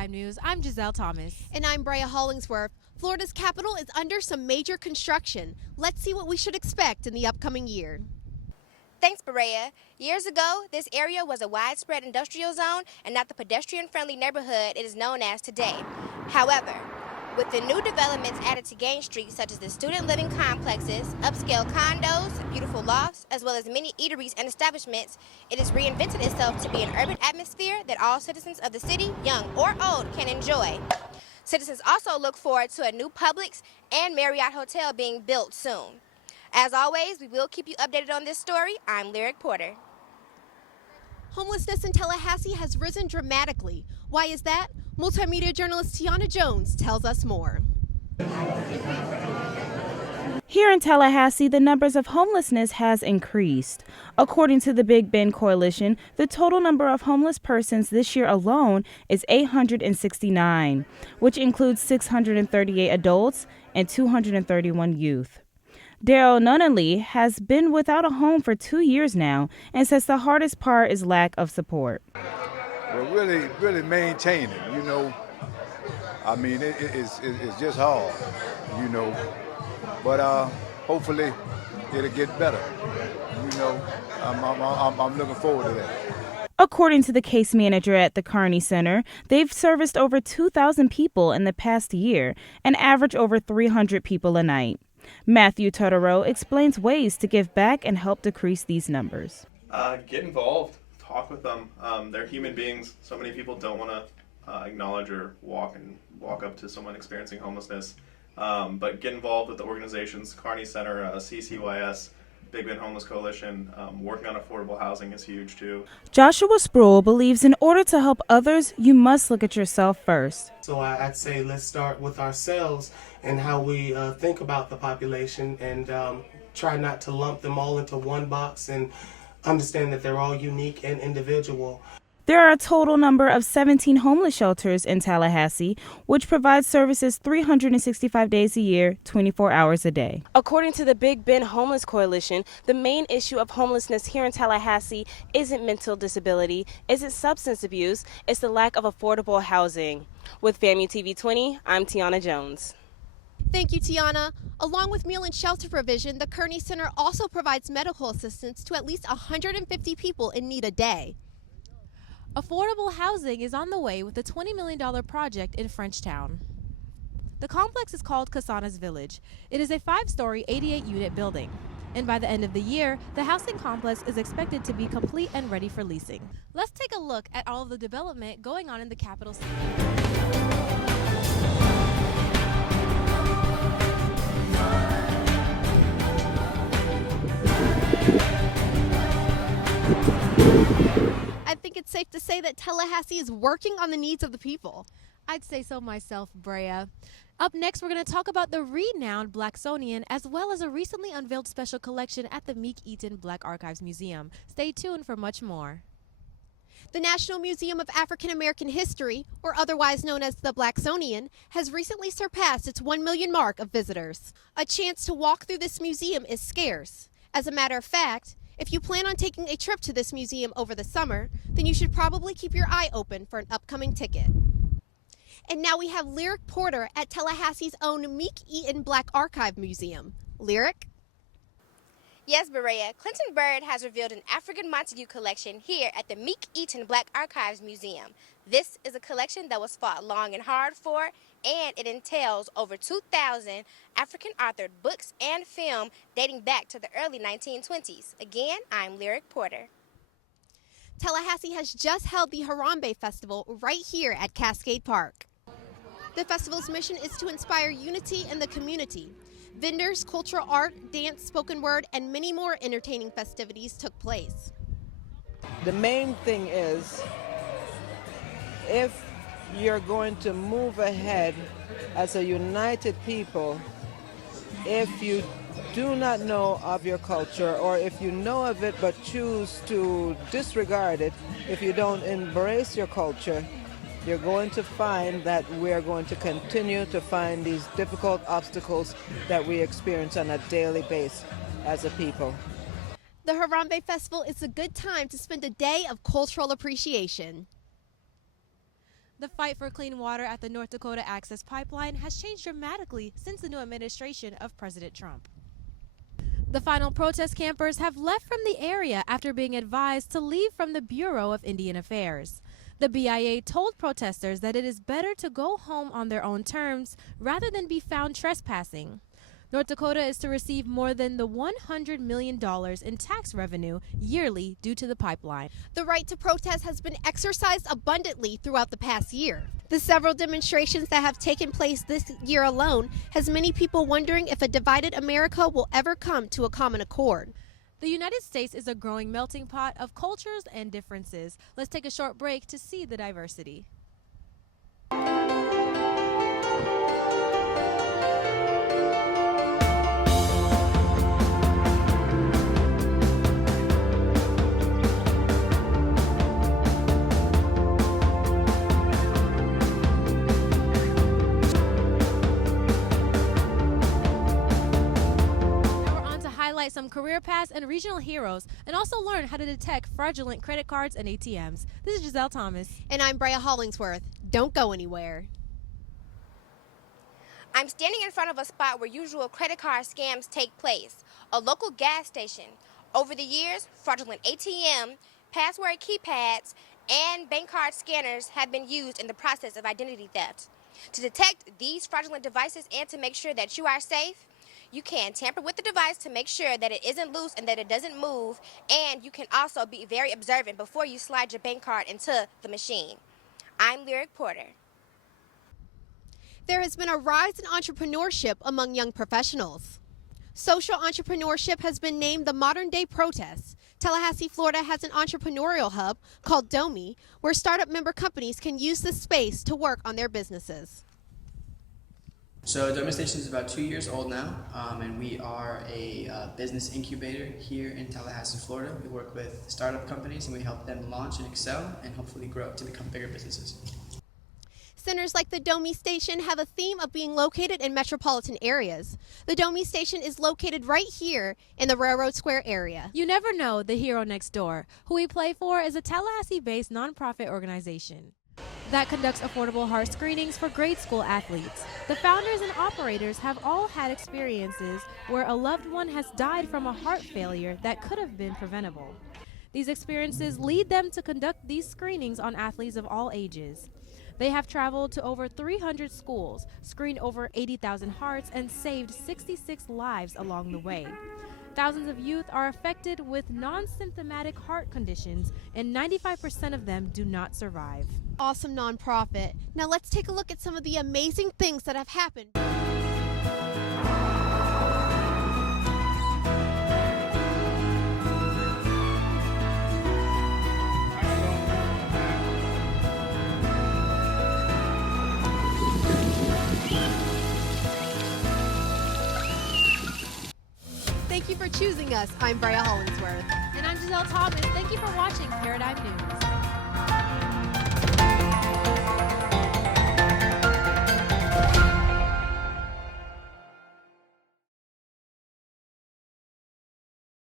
Dime News. I'm Giselle Thomas. And I'm Brea Hollingsworth. Florida's capital is under some major construction. Let's see what we should expect in the upcoming year. Thanks, Brea. Years ago, this area was a widespread industrial zone and not the pedestrian-friendly neighborhood it is known as today. However, with the new developments added to Gain Street, such as the student living complexes, upscale condos, beautiful lofts, as well as many eateries and establishments, it has reinvented itself to be an urban atmosphere that all citizens of the city, young or old, can enjoy. Citizens also look forward to a new Publix and Marriott hotel being built soon. As always, we will keep you updated on this story. I'm Lyric Porter. Homelessness in Tallahassee has risen dramatically. Why is that? Multimedia journalist Tiana Jones tells us more. Here in Tallahassee, the numbers of homelessness has increased. According to the Big Bend Coalition, the total number of homeless persons this year alone is 869, which includes 638 adults and 231 youth. Daryl Nunnally has been without a home for 2 years now and says the hardest part is lack of support. Well, really maintain it, you know. I mean, it's just hard, you know. But hopefully it'll get better. You know, I'm looking forward to that. According to the case manager at the Kearney Center, they've serviced over 2,000 people in the past year and average over 300 people a night. Matthew Totoro explains ways to give back and help decrease these numbers. Get involved, talk with them. They're human beings. So many people don't want to acknowledge or walk up to someone experiencing homelessness. But get involved with the organizations, Kearney Center, CCYS, Big Bend Homeless Coalition. Working on affordable housing is huge too. Joshua Sproul believes in order to help others, you must look at yourself first. So I'd say let's start with ourselves and how we think about the population and try not to lump them all into one box and understand that they're all unique and individual. There are a total number of 17 homeless shelters in Tallahassee, which provide services 365 days a year, 24 hours a day. According to the Big Bend Homeless Coalition, the main issue of homelessness here in Tallahassee isn't mental disability, isn't substance abuse, it's the lack of affordable housing. With FAMU TV 20, I'm Tiana Jones. Thank you, Tiana. Along with meal and shelter provision, the Kearney Center also provides medical assistance to at least 150 people in need a day. Affordable housing is on the way with a $20 million project in Frenchtown. The complex is called Kasana's Village. It is a 5-story, 88-unit building. And by the end of the year, the housing complex is expected to be complete and ready for leasing. Let's take a look at all of the development going on in the capital city. I think it's safe to say that Tallahassee is working on the needs of the people. I'd say so myself, Brea. Up next, we're going to talk about the renowned Blacksonian, as well as a recently unveiled special collection at the Meek Eaton Black Archives Museum. Stay tuned for much more. The National Museum of African American History, or otherwise known as the Blacksonian, has recently surpassed its 1 million mark of visitors. A chance to walk through this museum is scarce. As a matter of fact, if you plan on taking a trip to this museum over the summer, then you should probably keep your eye open for an upcoming ticket. And now we have Lyric Porter at Tallahassee's own Meek Eaton Black Archive Museum. Lyric? Yes, Brea. Clinton Bird has revealed an African Montague collection here at the Meek Eaton Black Archives Museum. This is a collection that was fought long and hard for, and it entails over 2,000 African-authored books and film dating back to the early 1920s. Again, I'm Lyric Porter. Tallahassee has just held the Harambe Festival right here at Cascade Park. The festival's mission is to inspire unity in the community. Vendors, cultural art, dance, spoken word, and many more entertaining festivities took place. The main thing is, if you're going to move ahead as a united people, if you do not know of your culture, or if you know of it but choose to disregard it, if you don't embrace your culture, you're going to find that we're going to continue to find these difficult obstacles that we experience on a daily basis as a people. The Harambe Festival is a good time to spend a day of cultural appreciation. The fight for clean water at the North Dakota Access Pipeline has changed dramatically since the new administration of President Trump. The final protest campers have left from the area after being advised to leave from the Bureau of Indian Affairs. The BIA told protesters that it is better to go home on their own terms rather than be found trespassing. North Dakota is to receive more than the $100 million in tax revenue yearly due to the pipeline. The right to protest has been exercised abundantly throughout the past year. The several demonstrations that have taken place this year alone has many people wondering if a divided America will ever come to a common accord. The United States is a growing melting pot of cultures and differences. Let's take a short break to see the diversity. Some career paths and regional heroes, and also learn how to detect fraudulent credit cards and ATMs. This is Giselle Thomas. And I'm Brea Hollingsworth. Don't go anywhere. I'm standing in front of a spot where usual credit card scams take place, a local gas station. Over the years, fraudulent ATM, password keypads, and bank card scanners have been used in the process of identity theft. To detect these fraudulent devices and to make sure that you are safe, you can tamper with the device to make sure that it isn't loose and that it doesn't move, and you can also be very observant before you slide your bank card into the machine. I'm Lyric Porter. There has been a rise in entrepreneurship among young professionals. Social entrepreneurship has been named the modern-day protest. Tallahassee, Florida has an entrepreneurial hub called DOMI, where startup member companies can use this space to work on their businesses. So Doma Station is about 2 years old now, and we are a business incubator here in Tallahassee, Florida. We work with startup companies and we help them launch and excel and hopefully grow to become bigger businesses. Centers like the DOMI Station have a theme of being located in metropolitan areas. The DOMI Station is located right here in the Railroad Square area. You never know the hero next door. Who we play for is a Tallahassee-based nonprofit organization that conducts affordable heart screenings for grade school athletes. The founders and operators have all had experiences where a loved one has died from a heart failure that could have been preventable. These experiences lead them to conduct these screenings on athletes of all ages. They have traveled to over 300 schools, screened over 80,000 hearts, and saved 66 lives along the way. Thousands of youth are affected with non-symptomatic heart conditions, and 95% of them do not survive. Awesome nonprofit. Now let's take a look at some of the amazing things that have happened. Thank you for choosing us. I'm Brea Hollingsworth. And I'm Giselle Thomas. Thank you for watching Paradigm News.